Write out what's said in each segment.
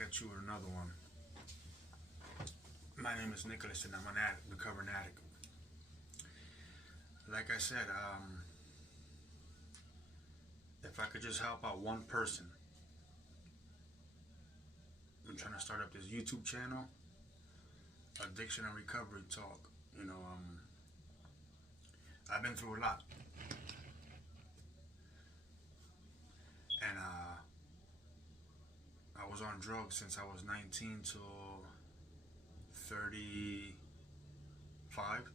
back at you with another one. My name is Nicholas, and I'm an addict, recovering addict. Like I said, if I could just help out one person, I'm trying to start up this YouTube channel, Addiction and Recovery Talk. I've been through a lot, and I was on drugs since I was 19 to 35.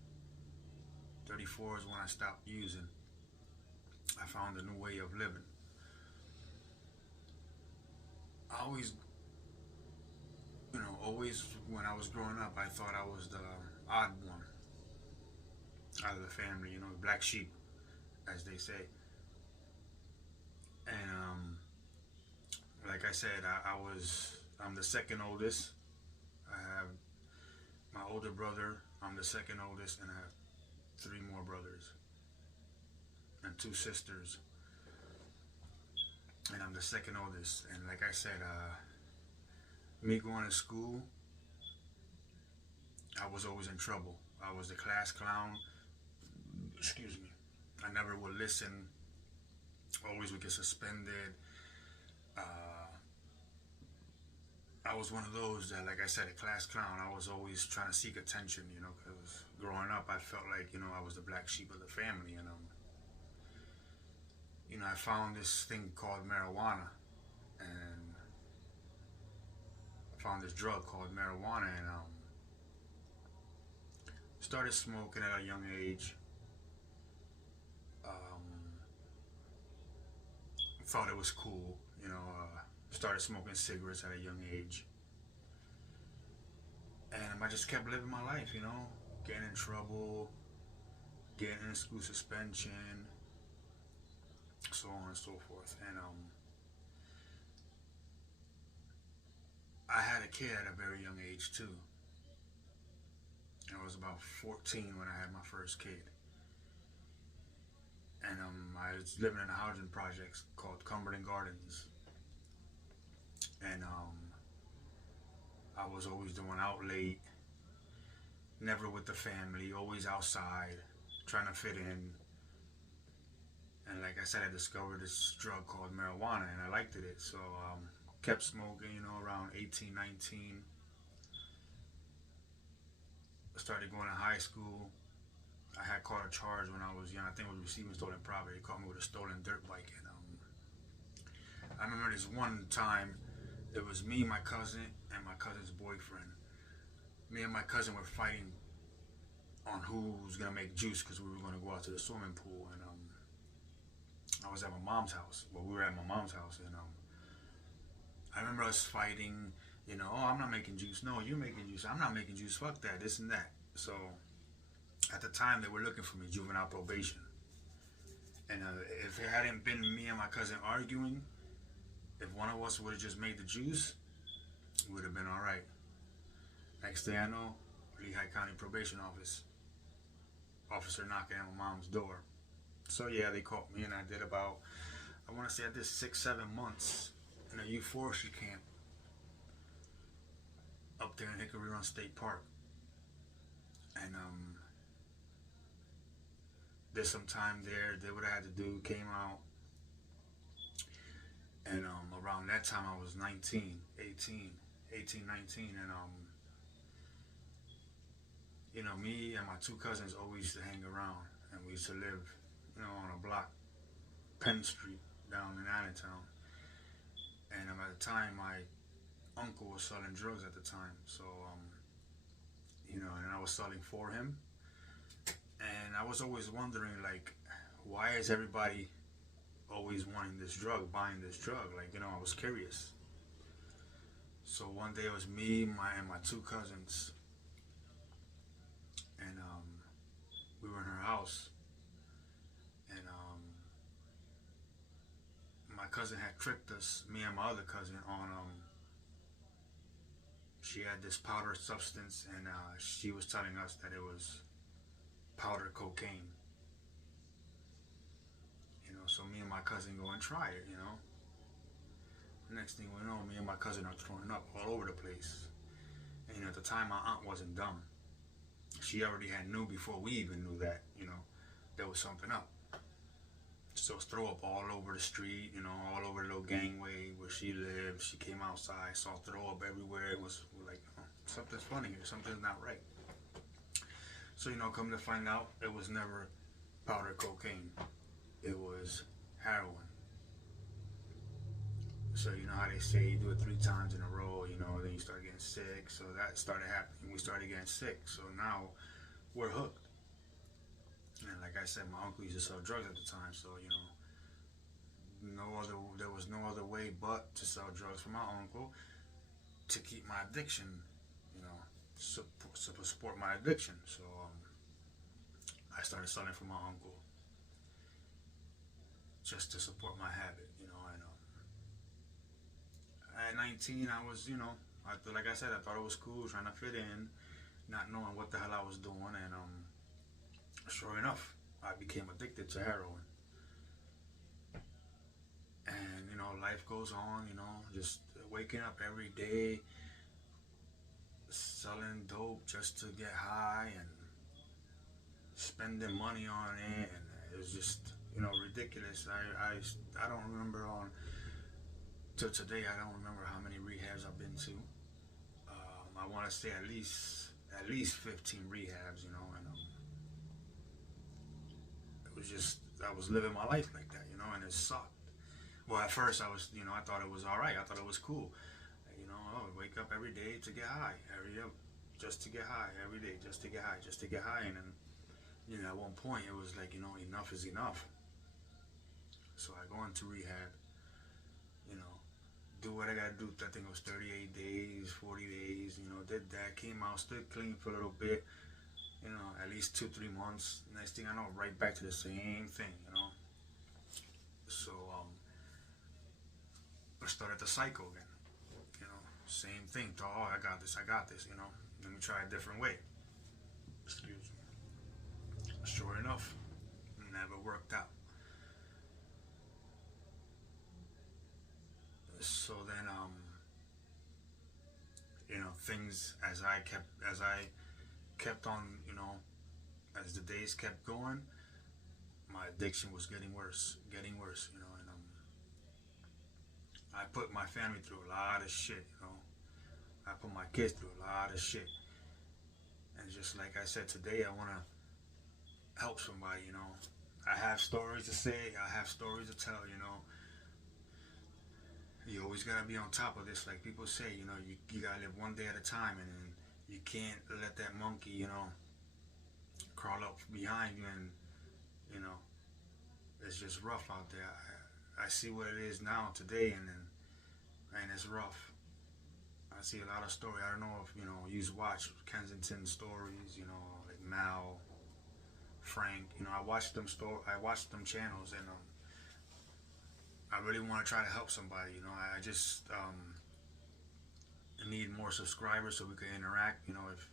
34 is when I stopped using. I found a new way of living. I always when I was growing up, I thought I was the odd one out of the family, the black sheep, as they say. And like I said, I'm the second oldest. I have my older brother. I'm the second oldest, and I have three more brothers and two sisters. And I'm the second oldest. And like I said, me going to school, I was always in trouble. I was the class clown. Excuse me. I never would listen. Always would get suspended. I was one of those that, like I said, a class clown. I was always trying to seek attention, because growing up, I felt like, I was the black sheep of the family. And, I found this thing called marijuana. And I found this drug called marijuana, and started smoking at a young age. Thought it was cool, started smoking cigarettes at a young age. And I just kept living my life, getting in trouble, getting in school suspension, so on and so forth. And I had a kid at a very young age too. I was about 14 when I had my first kid. And I was living in a housing project called Cumberland Gardens. And I was always doing out late, never with the family, always outside, trying to fit in. And like I said, I discovered this drug called marijuana, and I liked it. So kept smoking, around 18, 19. Started going to high school. I had caught a charge when I was young. I think it was receiving stolen property. They caught me with a stolen dirt bike. And I remember this one time, it was me, my cousin, and my cousin's boyfriend. Me and my cousin were fighting on who was going to make juice, because we were going to go out to the swimming pool. And I was at my mom's house. Well, we were at my mom's house. And I remember us fighting, oh, I'm not making juice. No, you're making juice. I'm not making juice. Fuck that, this and that. So at the time, they were looking for me, juvenile probation. And if it hadn't been me and my cousin arguing, if one of us would have just made the juice, it would have been all right. Next thing I know, Lehigh County Probation Office. Officer knocking at my mom's door. So yeah, they caught me, and I did about, I want to say I did 6-7 months in a youth forestry camp up there in Hickory Run State Park. And did some time there, did what I had to do, came out. And around that time I was 19, 18, 19. And me and my two cousins always used to hang around. And we used to live, on a block, Penn Street, down in Allentown. And at the time, my uncle was selling drugs at the time. So, and I was selling for him. And I was always wondering, like, why is everybody always wanting this drug, buying this drug? Like, I was curious. So one day it was me, and my two cousins, and we were in her house, and my cousin had tricked us, me and my other cousin, on she had this powder substance, and she was telling us that it was powder cocaine. So me and my cousin go and try it, And then next thing we know, me and my cousin are throwing up all over the place. And at the time, my aunt wasn't dumb. She already had knew before we even knew that, there was something up. So it's throw up all over the street, all over the little gangway where she lived. She came outside, saw throw up everywhere. It was like, something's funny here, something's not right. So, come to find out, it was never powder cocaine. It was heroin. So, how they say you do it 3 times in a row, then you start getting sick. So that started happening. We started getting sick. So now we're hooked. And like I said, my uncle used to sell drugs at the time. So, there was no other way but to sell drugs for my uncle to keep my addiction, support my addiction. So I started selling for my uncle just to support my habit, and at 19 I was, like I said, I thought it was cool, trying to fit in, not knowing what the hell I was doing, and sure enough, I became addicted to heroin. And life goes on, just waking up every day, selling dope just to get high, and spending money on it, and it was just ridiculous. I don't remember till today. I don't remember how many rehabs I've been to. I want to say at least 15 rehabs, and it was just, I was living my life like that, and it sucked. Well, at first I was, I thought it was all right. I thought it was cool. Wake up every day to get high, just to get high every day, just to get high, just to get high, and then at one point it was like, enough is enough. So I go into rehab, do what I gotta do. I think it was 38 days, 40 days, did that, came out, stood clean for a little bit, at least 2-3 months. Next thing I know, right back to the same thing, So I started the cycle again, same thing. Thought, oh, I got this, let me try a different way. Excuse me. Sure enough, never worked out. So then, things as I kept on, as the days kept going, my addiction was getting worse, and I put my family through a lot of shit, I put my kids through a lot of shit. And just like I said today, I want to help somebody, I have stories to say, I have stories to tell, You always gotta be on top of this, like people say, you gotta live one day at a time, and then you can't let that monkey, crawl up behind you, and it's just rough out there. I see what it is now today, and it's rough. I see a lot of stories. I don't know if you watch Kensington stories, like Mal, Frank. I watch them channels, and I really want to try to help somebody. I just need more subscribers so we can interact. If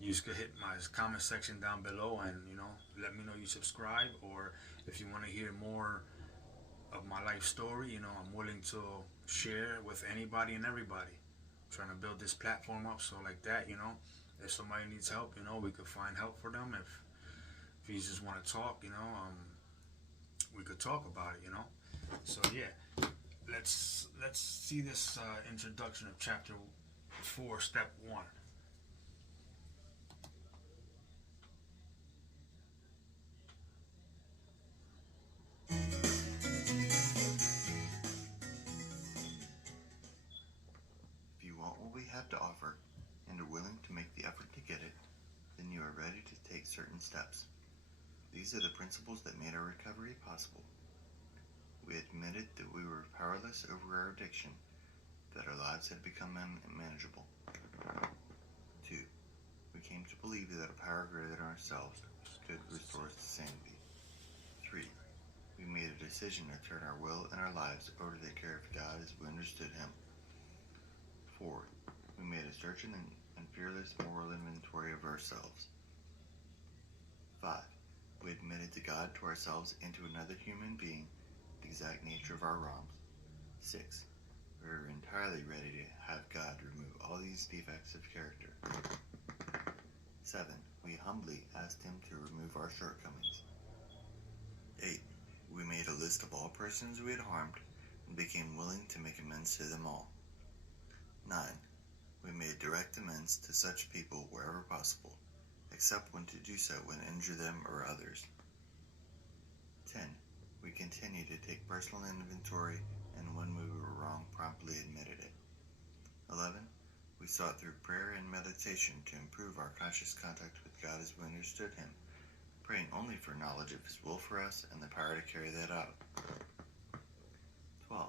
you could hit my comment section down below and let me know you subscribe, or if you want to hear more of my life story, I'm willing to share with anybody and everybody. I'm trying to build this platform up so like that, if somebody needs help, we could find help for them. If you just want to talk, we could talk about it, So yeah, let's see this introduction of chapter 4, step 1. If you want what we have to offer and are willing to make the effort to get it, then you are ready to take certain steps. These are the principles that made our recovery possible. We admitted that we were powerless over our addiction, that our lives had become unmanageable. 2. We came to believe that a power greater than ourselves could restore us to sanity. 3. We made a decision to turn our will and our lives over to the care of God as we understood Him. 4. We made a searching and fearless moral inventory of ourselves. 5. We admitted to God, to ourselves, and to another human being the exact nature of our wrongs. 6. entirely ready to have God remove all these defects of character. 7. We humbly asked Him to remove our shortcomings. 8. We made a list of all persons we had harmed and became willing to make amends to them all. 9. We made direct amends to such people wherever possible, except when to do so would injure them or others. 10. We continued to take personal inventory, and when we were wrong, promptly admitted it. 11. We sought through prayer and meditation to improve our conscious contact with God as we understood Him, praying only for knowledge of His will for us and the power to carry that out. 12.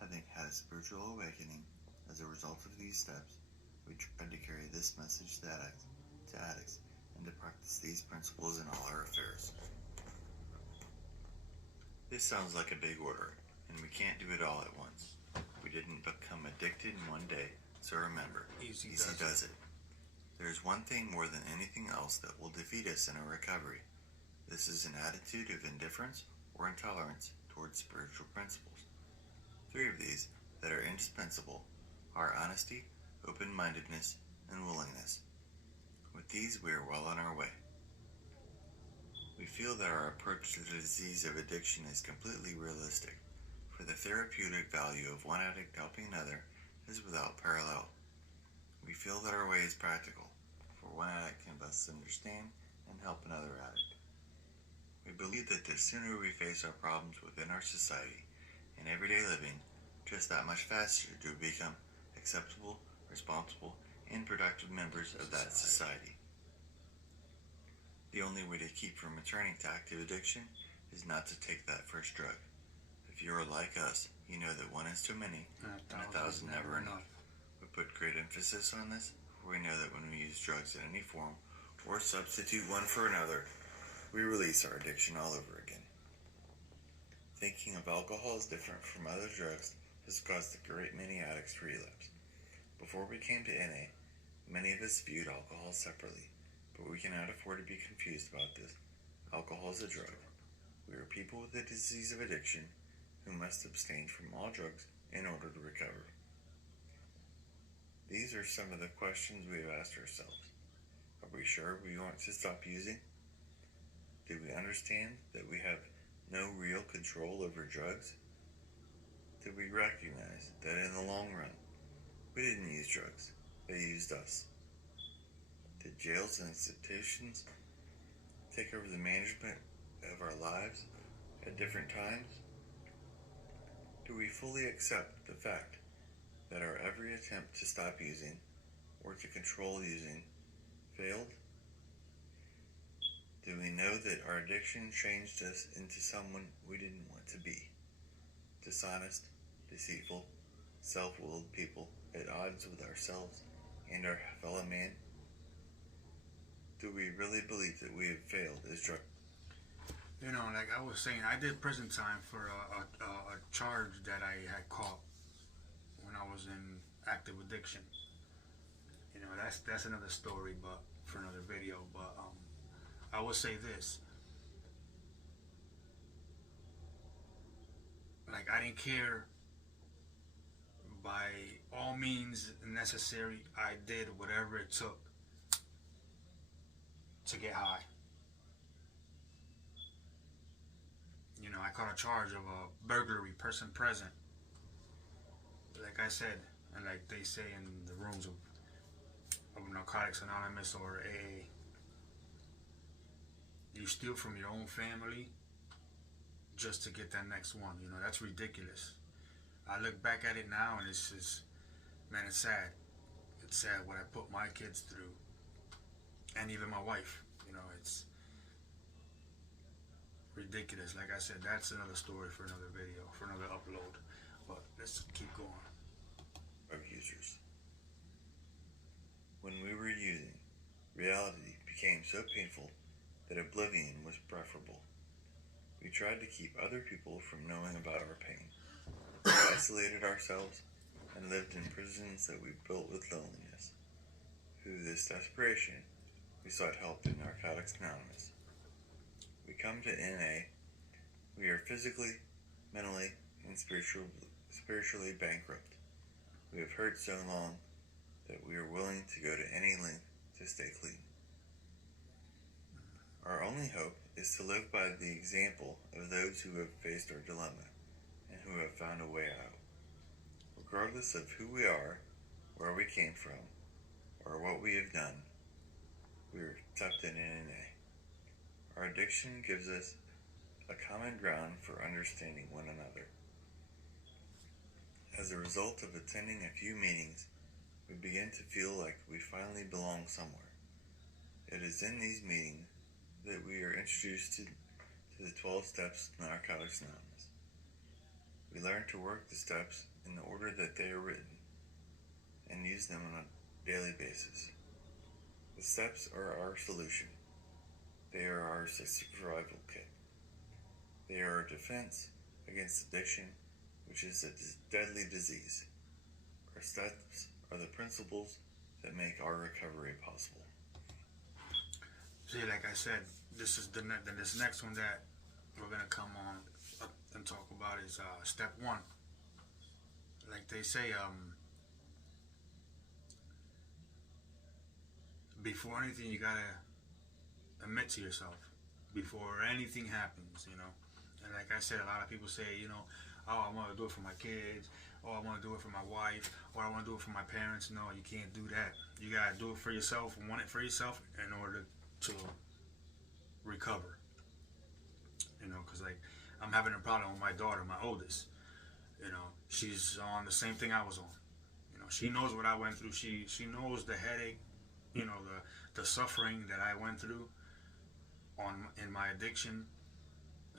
Having had a spiritual awakening as a result of these steps, we tried to carry this message to addicts and to practice these principles in all our affairs. This sounds like a big order, and we can't do it all at once. We didn't become addicted in one day, so remember, easy does it. There is one thing more than anything else that will defeat us in our recovery. This is an attitude of indifference or intolerance towards spiritual principles. 3 of these that are indispensable are honesty, open-mindedness, and willingness. With these, we are well on our way. We feel that our approach to the disease of addiction is completely realistic, for the therapeutic value of one addict helping another is without parallel. We feel that our way is practical, for one addict can best understand and help another addict. We believe that the sooner we face our problems within our society and everyday living, just that much faster do we become acceptable, responsible, and productive members of that society. The only way to keep from returning to active addiction is not to take that first drug. If you are like us, you know that one is too many, and 1,000 never enough. We put great emphasis on this, for we know that when we use drugs in any form, or substitute one for another, we release our addiction all over again. Thinking of alcohol as different from other drugs has caused a great many addicts to relapse. Before we came to NA, many of us viewed alcohol separately, but we cannot afford to be confused about this. Alcohol is a drug. We are people with a disease of addiction who must abstain from all drugs in order to recover. These are some of the questions we have asked ourselves. Are we sure we want to stop using? Do we understand that we have no real control over drugs? Do we recognize that in the long run, we didn't use drugs, they used us? Did jails and institutions take over the management of our lives at different times? Do we fully accept the fact that our every attempt to stop using or to control using failed? Do we know that our addiction changed us into someone we didn't want to be? Dishonest, deceitful, self-willed people at odds with ourselves and our fellow man? Do we really believe that we have failed as drug? You know, like I was saying, I did prison time for a charge that I had caught when I was in active addiction. You know, that's another story, but for another video. But I will say this: like I didn't care. By all means necessary, I did whatever it took to get high. You know, I caught a charge of a burglary, person present. Like I said, and like they say in the rooms of Narcotics Anonymous or AA, you steal from your own family just to get that next one. You know, that's ridiculous. I look back at it now and it's just, man, it's sad. It's sad what I put my kids through, and even my wife. You know, it's ridiculous. Like I said, that's another story for another video, for another upload. But let's keep going. Drug users. When we were using, reality became so painful that oblivion was preferable. We tried to keep other people from knowing about our pain. We isolated ourselves and lived in prisons that we built with loneliness. Through this desperation, we sought help in Narcotics Anonymous. We come to NA, we are physically, mentally, and spiritually bankrupt. We have hurt so long that we are willing to go to any length to stay clean. Our only hope is to live by the example of those who have faced our dilemma and who have found a way out. Regardless of who we are, where we came from, or what we have done, we are accepted in NA. Our addiction gives us a common ground for understanding one another. As a result of attending a few meetings, we begin to feel like we finally belong somewhere. It is in these meetings that we are introduced to the 12 steps of Narcotics Anonymous. We learn to work the steps in the order that they are written and use them on a daily basis. The steps are our solution. They are our survival kit. They are our defense against addiction, which is a deadly disease. Our steps are the principles that make our recovery possible. See, like I said, this is this next one that we're gonna come on and talk about is step one. Like they say, before anything, you gotta admit to yourself before anything happens, you know. And like I said, a lot of people say, you know, oh, I want to do it for my kids, or I want to do it for my wife, or I want to do it for my parents. No, you can't do that. You gotta do it for yourself, want it for yourself in order to recover. You know, because like I'm having a problem with my daughter, my oldest. You know, she's on the same thing I was on. You know, she knows what I went through. She knows the headache, you know, the suffering that I went through in my addiction.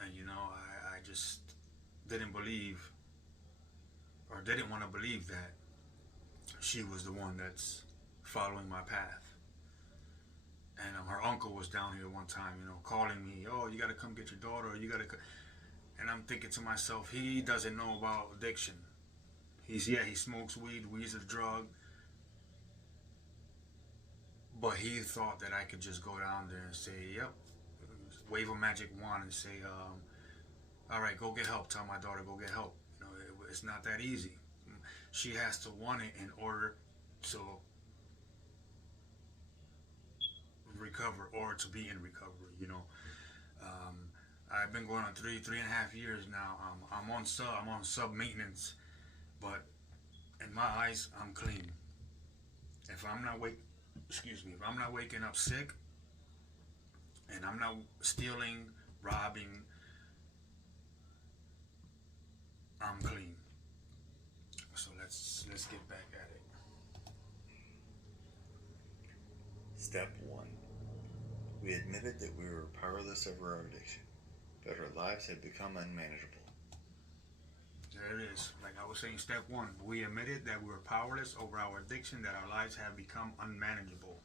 And you know, I just didn't believe, or didn't want to believe, that she was the one that's following my path. And her uncle was down here one time, you know, calling me, oh, you got to come get your daughter, you got to. And I'm thinking to myself, he doesn't know about addiction. He smokes weed. Weed's a drug. But he thought that I could just go down there and say, yep, wave a magic wand and say, all right, go get help. Tell my daughter, go get help. You know, it's not that easy. She has to want it in order to recover, or to be in recovery, you know. I've been going on 3.5 years now. I'm on sub maintenance, but in my eyes, I'm clean. If I'm not waking up sick, and I'm not stealing, robbing, I'm clean. So let's get back at it. Step 1. We admitted that we were powerless over our addiction, that our lives had become unmanageable. There it is. Like I was saying, step 1. We admitted that we were powerless over our addiction, that our lives have become unmanageable.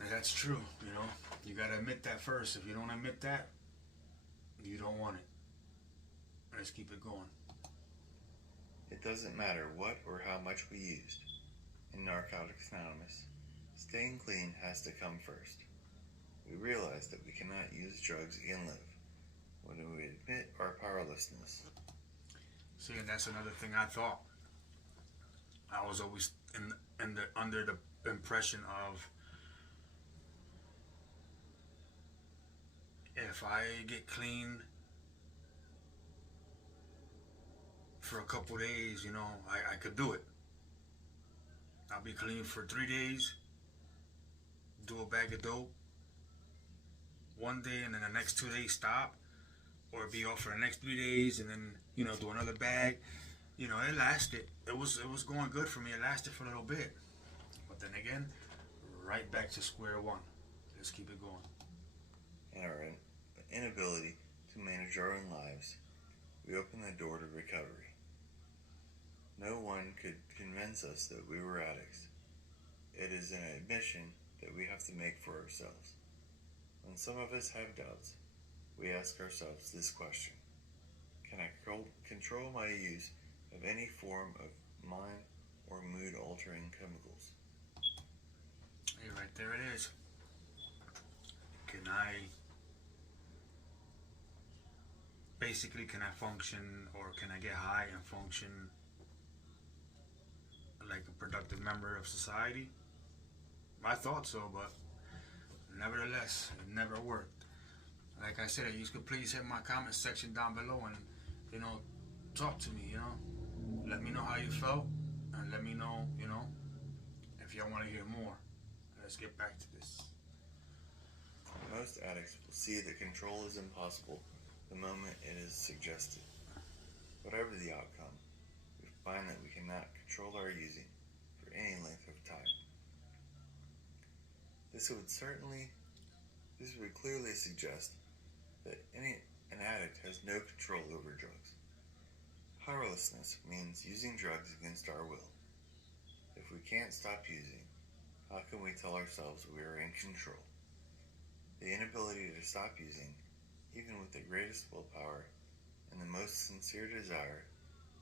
And that's true, you know. You gotta admit that first. If you don't admit that, you don't want it. Let's keep it going. It doesn't matter what or how much we used. In Narcotics Anonymous, staying clean has to come first. We realize that we cannot use drugs and live when we admit our powerlessness. See, and that's another thing I thought. I was always under the impression of, if I get clean for a couple days, you know, I could do it. I'll be clean for 3 days, do a bag of dope one day, and then the next 2 days stop, or be off for the next 3 days, and then, you know, do another bag. You know, it lasted. It was going good for me. It lasted for a little bit, but then again, right back to square one. Let's keep it going. In our inability to manage our own lives, we opened the door to recovery. No one could convince us that we were addicts. It is an admission that we have to make for ourselves. When some of us have doubts, we ask ourselves this question: can I control my use of any form of mind or mood-altering chemicals? Hey, right there it is. Can I function, or can I get high and function like a productive member of society? I thought so, but nevertheless, it never worked. Like I said, you could please hit my comment section down below and, talk to me, Let me know how you felt, and let me know, if y'all want to hear more. Let's get back to this. Most addicts will see that control is impossible the moment it is suggested. Whatever the outcome, we find that we cannot control our using for any length of time. This would clearly suggest that an addict has no control over drugs. Powerlessness means using drugs against our will. If we can't stop using, how can we tell ourselves we are in control? The inability to stop using, even with the greatest willpower and the most sincere desire,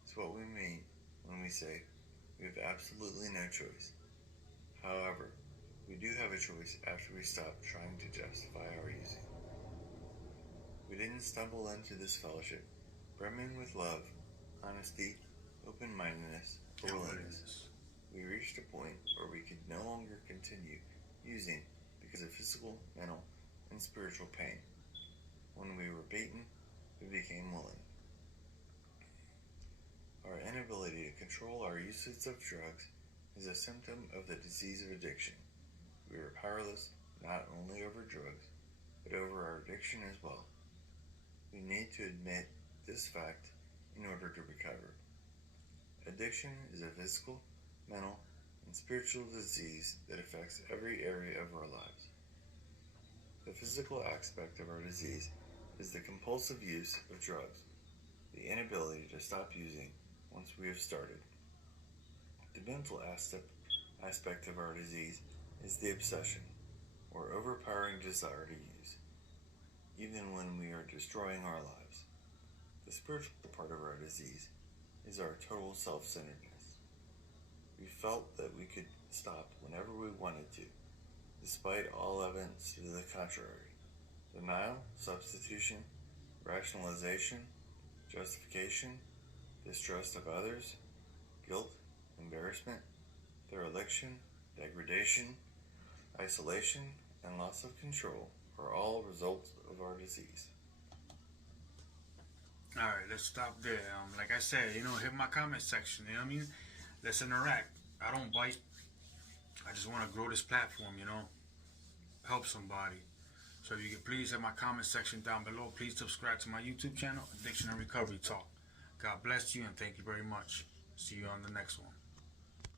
is what we mean when we say we have absolutely no choice. However, we do have a choice after we stop trying to justify our using. We didn't stumble into this fellowship brimming with love, honesty, open-mindedness, or willingness. We reached a point where we could no longer continue using because of physical, mental, and spiritual pain. When we were beaten, we became willing. Our inability to control our usage of drugs is a symptom of the disease of addiction. We are powerless not only over drugs, but over our addiction as well. We need to admit this fact in order to recover. Addiction is a physical, mental, and spiritual disease that affects every area of our lives. The physical aspect of our disease is the compulsive use of drugs, the inability to stop using once we have started. The mental aspect of our disease is the obsession, or overpowering desire to use, even when we are destroying our lives. The spiritual part of our disease is our total self-centeredness. We felt that we could stop whenever we wanted to, despite all evidence to the contrary. Denial, substitution, rationalization, justification, distrust of others, guilt, embarrassment, dereliction, degradation, isolation, and loss of control are all results of our disease. Alright, let's stop there. Like I said, hit my comment section, you know what I mean? Let's interact. I don't bite. I just want to grow this platform, help somebody. So if you could please hit my comment section down below. Please subscribe to my YouTube channel, Addiction and Recovery Talk. God bless you and thank you very much. See you on the next one.